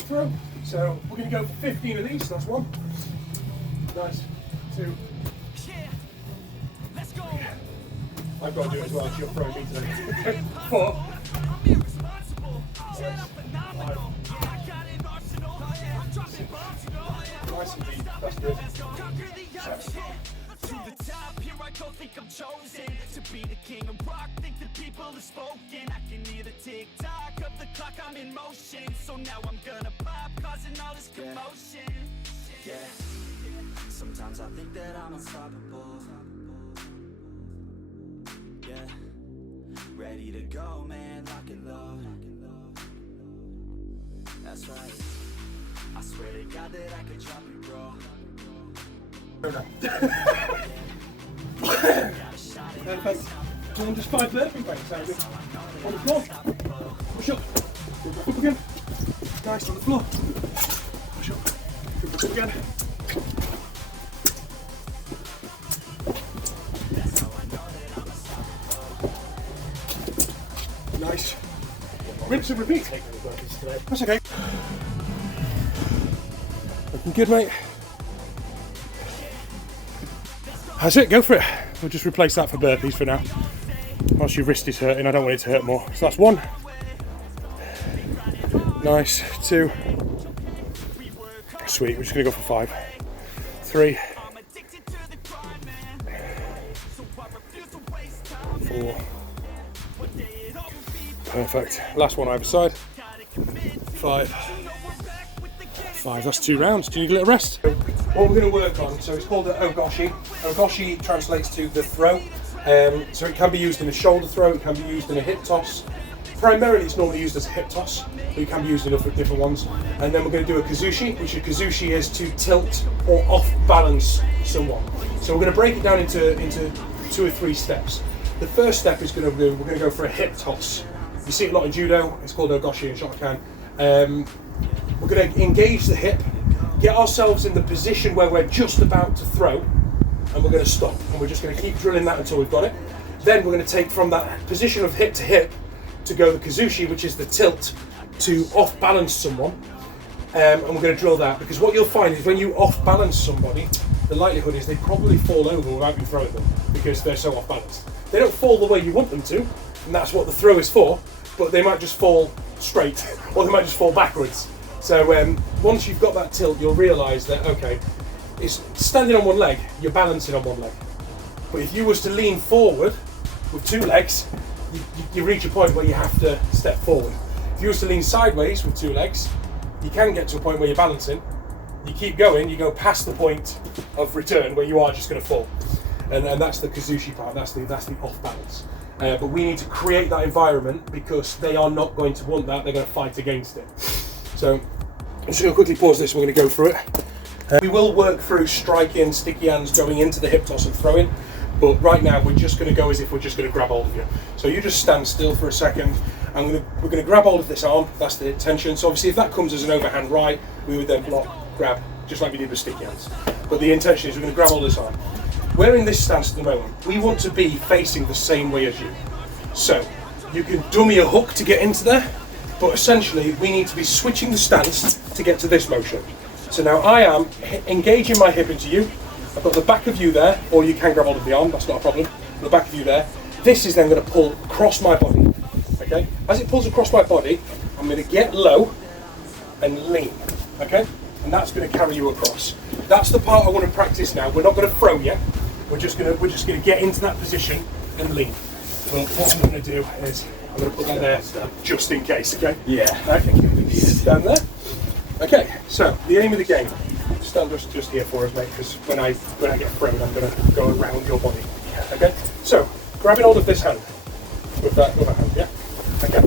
throw. So we're going to go for 15 of these. That's 1. Nice. 2. I've got to do it as well. You're throwing me today. 4. Nice and deep. That's good. 7. To the top, here I go, think I'm chosen to be the king of rock, think the people have spoken. I can hear the tick-tock of the clock, I'm in motion. So now I'm gonna pop, causing all this commotion. Yeah, sometimes I think that I'm unstoppable. Yeah, ready to go, man, lock and load. That's right, I swear to God that I could drop it, bro. Perfect. 205 burpee weight, sounds good. On the floor. Push up. Back up again. Nice on the floor. Push up. Back up again. Nice. Rinse and repeat. That's okay. Looking good, mate. That's it, go for it. We'll just replace that for burpees for now. Whilst your wrist is hurting, I don't want it to hurt more. So that's 1. Nice. 2. Sweet, we're just gonna go for 5. 3. 4. Perfect. Last one either side. 5. 5, that's 2 rounds. Do you need a little rest? What we're going to work on, so it's called the O-Goshi. O-Goshi translates to the throw. So it can be used in a shoulder throw, it can be used in a hip toss. Primarily it's normally used as a hip toss, but it can be used in other different ones. And then we're going to do a Kazushi, which a Kazushi is to tilt or off balance someone. So we're going to break it down into 2 or 3 steps. The first step is we're going to go for a hip toss. You see it a lot in judo, it's called O-Goshi in Shotokan. We're going to engage the hip, get ourselves in the position where we're just about to throw, and we're going to stop. And we're just going to keep drilling that until we've got it. Then we're going to take from that position of hip to hip to go the Kazushi, which is the tilt, to off balance someone. And we're going to drill that, because what you'll find is when you off balance somebody, the likelihood is they probably fall over without you throwing them, because they're so off balanced. They don't fall the way you want them to, and that's what the throw is for, but they might just fall straight, or they might just fall backwards. So once you've got that tilt, you'll realise that, okay, it's standing on one leg, you're balancing on one leg. But if you was to lean forward with 2 legs, you reach a point where you have to step forward. If you was to lean sideways with 2 legs, you can get to a point where you're balancing. You keep going, you go past the point of return where you are just going to fall. And that's the Kazushi part, that's the off balance. But we need to create that environment, because they are not going to want that, they're going to fight against it. So I'm just going to quickly pause this, we're going to go through it. We will work through striking, sticky hands, going into the hip toss and throwing, but right now we're just going to go as if we're just going to grab hold of you. So you just stand still for a second, and we're going to grab hold of this arm, that's the intention. So obviously if that comes as an overhand right, we would then block, grab, just like we did with sticky hands. But the intention is we're going to grab hold of this arm. We're in this stance at the moment. We want to be facing the same way as you. So you can dummy a hook to get into there, but essentially we need to be switching the stance to get to this motion. So now I am engaging my hip into you. I've got the back of you there, or you can grab hold of the arm, that's not a problem. The back of you there. This is then going to pull across my body. Okay? As it pulls across my body, I'm going to get low and lean. Okay? And that's going to carry you across. That's the part I want to practice now. We're not going to throw yet. We're just going to get into that position and lean. But what I'm going to do is I'm going to put that there just in case. Okay? Yeah. Okay. Stand there. Okay. So the aim of the game. Stand just here for us, mate. Because when I get thrown, I'm going to go around your body. Okay. So grabbing hold of this hand with that other hand. Yeah. Okay.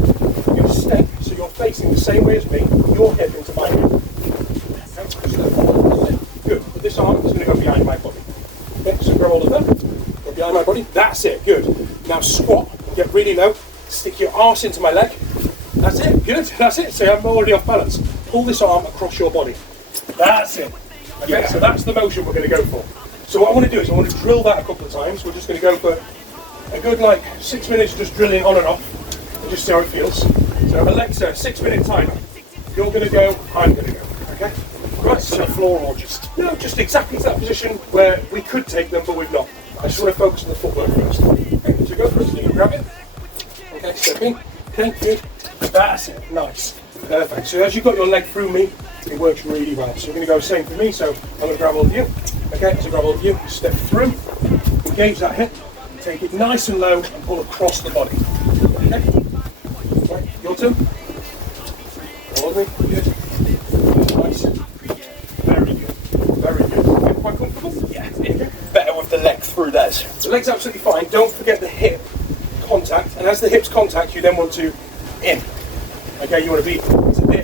You're going to step so you're facing the same way as me. Your hip into my hip. Okay. Good. But this arm is going to go behind my body. Okay. So grab hold of that. Go behind my body. That's it. Good. Now squat. Get really low. Stick your arse into my leg. That's it. Good. That's it. So I'm already off balance. Pull this arm across your body. That's it. Okay, yeah. So that's the motion we're going to go for. So what I want to do is I want to drill that a couple of times. We're just going to go for a good 6 minutes just drilling on and off and just see how it feels. So Alexa, 6-minute timer. you're going to go, I'm going to go, okay? Right, So the floor or just... no, just exactly to that position where we could take them, but we've not. I just want to focus on the footwork first. Okay, so go for it, so you can grab it. Okay, step in. Okay, good. That's it, nice. Perfect. So as you've got your leg through me, it works really well. So we're going to go same for me, so I'm going to grab hold of you. Okay, so grab hold of you, step through, engage that hip, take it nice and low and pull across the body. Okay? Right, your turn. Hold me, good. Nice. Very good. Very good. Okay, quite comfortable? Yeah, better with the leg through theirs. The leg's absolutely fine. Don't forget the hip contact, and as the hips contact, you then want to in. Okay, you want to be a bit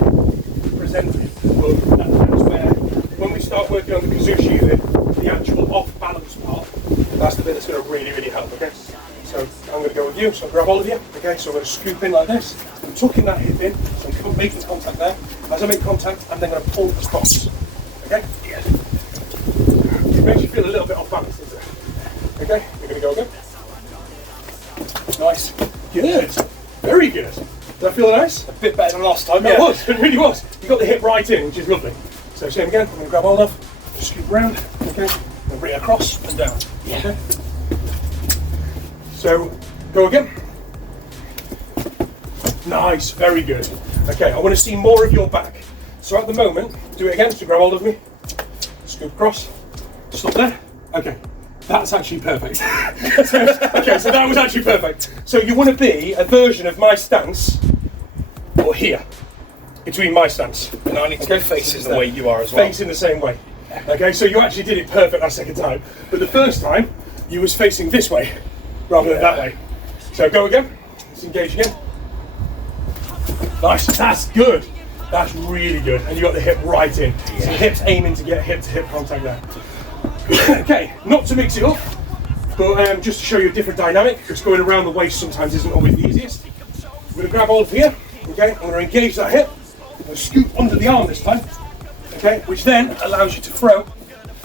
presented. But that's where, when we start working on the Kazushi, the actual off-balance part, that's the bit that's going to really, really help. Okay, so I'm going to go with you. So grab hold of you. Okay, so I'm going to scoop in like this. I'm tucking that hip in, so I'm making contact there. As I make contact, I'm then going to pull across. Okay. Yeah. It makes you feel a little bit off balance, doesn't it? Okay, we're going to go again. Nice. Good. Very good. Does that feel nice? A bit better than last time, It yeah. was. It really was. You got the hip right in, which is lovely. So same again. I'm going to grab hold of, scoop round, okay, and bring it across and down. Yeah. Okay. So go again. Nice. Very good. Okay, I want to see more of your back. So at the moment, do it again. So grab hold of me, scoop across, stop there. Okay. That's actually perfect. Okay, so that was actually perfect. So you want to be a version of my stance, or here, between my stance. And I need to be facing the way you are as well. Facing the same way. Okay, so you actually did it perfect that second time. But the first time, you was facing this way, rather than that way. So go again, let's engage again. Nice, that's good. That's really good. And you got the hip right in. So the hip's aiming to get hip-to-hip contact there. Okay, not to mix it up, but just to show you a different dynamic, because going around the waist sometimes isn't always the easiest. I'm going to grab hold of here, okay, I'm going to engage that hip, I'm going to scoop under the arm this time, okay, which then allows you to throw,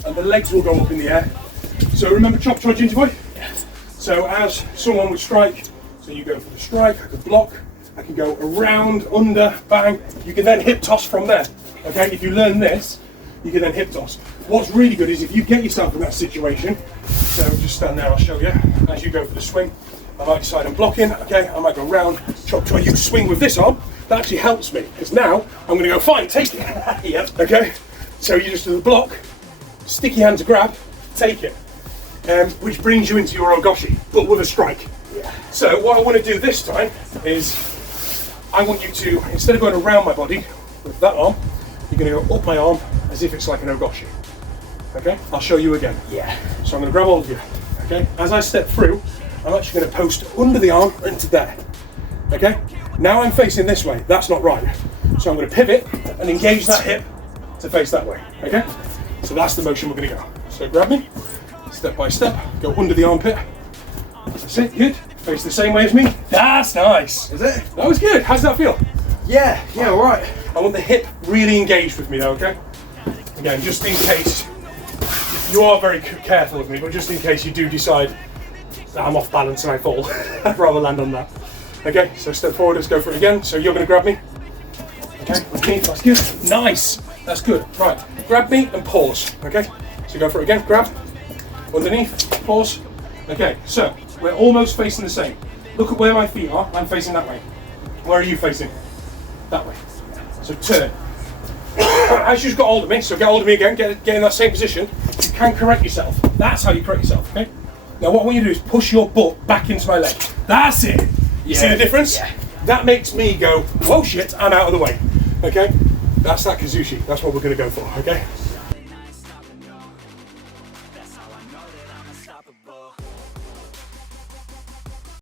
and the legs will go up in the air. So remember chop, charge, ginger boy? So as someone would strike, so you go for the strike, I could block, I can go around, under, bang, you can then hip toss from there, okay, if you learn this, you can then hip toss. What's really good is if you get yourself in that situation, so just stand there, I'll show you, as you go for the swing, I might decide I'm blocking, okay, I might go round, chop, try you swing with this arm, that actually helps me, because now I'm going to go, fine, take it, yep. Okay, so you just do the block, sticky hand to grab, take it, which brings you into your O-Goshi, but with a strike. Yeah. So what I want to do this time is, I want you to, instead of going around my body with that arm, you're going to go up my arm as if it's like an O-Goshi. Okay, I'll show you again. Yeah. So I'm going to grab hold of you. Okay, as I step through, I'm actually going to post under the arm into there. Okay, now I'm facing this way. That's not right. So I'm going to pivot and engage that hip to face that way. Okay, so that's the motion we're going to go. So grab me, step by step, go under the armpit. That's it, good. Face the same way as me. That's nice. Is it? That was good. How does that feel? Yeah, all right. I want the hip really engaged with me though, okay? Again, just in case, you are very careful with me, but just in case you do decide that I'm off balance and I fall, I'd rather land on that. Okay, so step forward, let's go for it again. So you're going to grab me. Okay, with me, that's good. Nice, that's good. Right, grab me and pause. Okay, so go for it again, grab, underneath, pause. Okay, so we're almost facing the same. Look at where my feet are, I'm facing that way. Where are you facing? That way. So turn. As you've got hold of me, so get hold of me again, get in that same position, you can correct yourself. That's how you correct yourself, okay? Now what I want you to do is push your butt back into my leg. That's it! You see the difference? Yeah. That makes me go, whoa shit, I'm out of the way, okay? That's that Kazushi, that's what we're gonna go for, okay?